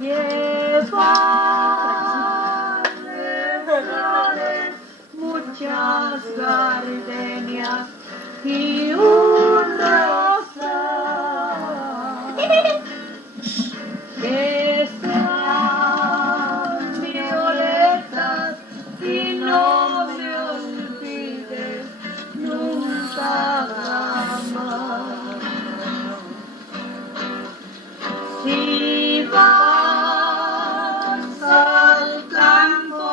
Lleva de flores muchas gardenias y un rosal que sean violetas y no me olvides nunca jamás. Si vas al campo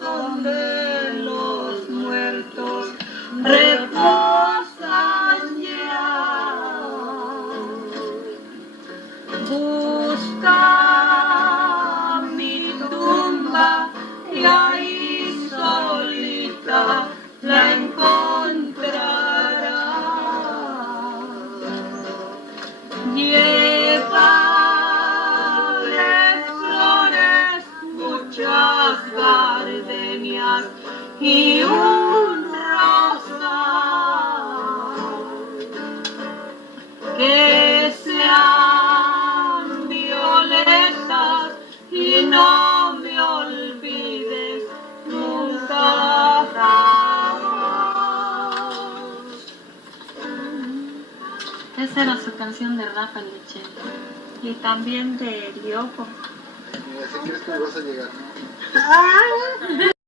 donde los muertos reposan ya, busca mi tumba y ahí solita la encontrarás. Llévale flores, muchas gardenias y un rosal que sean violetas y no me olvides nunca jamás. Esa era su canción de Rafa Leche. Y también de Lyoko. Mira, si quieres que me vas a llegar, ¿no? ¡Ah!